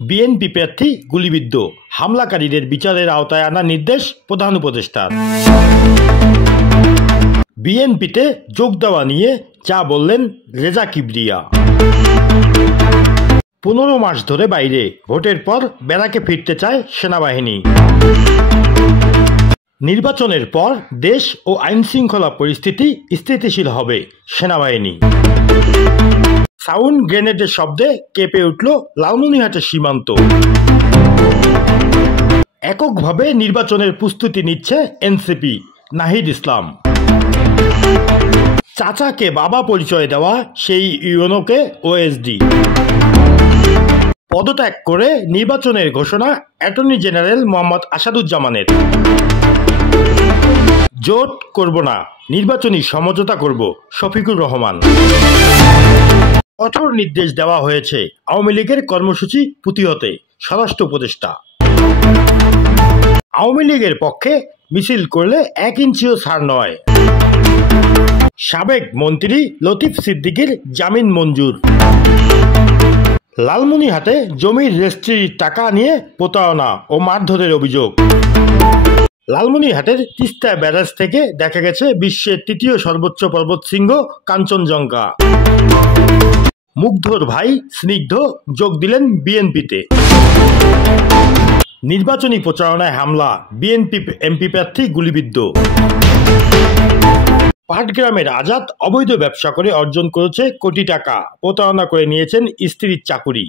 BNP প্রার্থী গুলিবিদ্ধ, হামলাকারীদের বিচারের আওতায় আনার নির্দেশ প্রধান উপদেষ্টার। বিএনপিতে যোগ দেওয়া নিয়ে যা বললেন রেজা কিবরিয়া। 15 মাস ধরে বাইরে, ভোটের পর ব্যারাকে ফিরতে চায় সেনাবাহিনী। নির্বাচনের পর দেশ ও আইনশৃঙ্খলা পরিস্থিতি স্থিতিশীল হবে, সেনাবাহিনী। সাউন্ড গ্রেনেডের শব্দে কেঁপে উঠল লালমনিরহাটের সীমান্ত। এককভাবে নির্বাচনের প্রস্তুতি নিচ্ছে এনসিপি, নাহিদ ইসলাম। চাচাকে বাবা পরিচয় দেওয়া সেই ইউএনওকে ওএসডি। পদত্যাগ করে নির্বাচনের ঘোষণা অ্যাটর্নি জেনারেল মোহাম্মদ আসাদুজ্জামানের। জোট করব না, নির্বাচনী সমঝোতা করব, শফিকুর রহমান। কঠোর নির্দেশ দেওয়া হয়েছে আওয়ামী লীগের কর্মসূচি প্রতিহতে, স্বরাষ্ট্র উপদেষ্টা। আওয়ামী লীগের পক্ষে মিছিল করলে 1 ইঞ্চিও ছাড় নয়। সাবেক মন্ত্রী লতিফ সিদ্দিকীর জামিন মঞ্জুর। লালমনিরহাটে জমির রেজিস্ট্রির টাকা নিয়ে প্রতারণা ও মারধরের অভিযোগ। লালমনিরহাটের তিস্তা ব্যারাজ থেকে দেখা গেছে বিশ্বের 3য় সর্বোচ্চ পর্বতশৃঙ্গ কাঞ্চনজঙ্ঘা। মুগ্ধর ভাই স্নিগ্ধ যোগ দিলেন বিএনপিতে। নির্বাচনী প্রচারণায় হামলা, বিএনপি এমপি প্রার্থী গুলিবিদ্ধ। পাটগ্রামের আজাদ অবৈধ ব্যবসা করে অর্জন করেছে কোটি টাকা, প্রতারণা করে নিয়েছেন স্ত্রীর চাকুরি।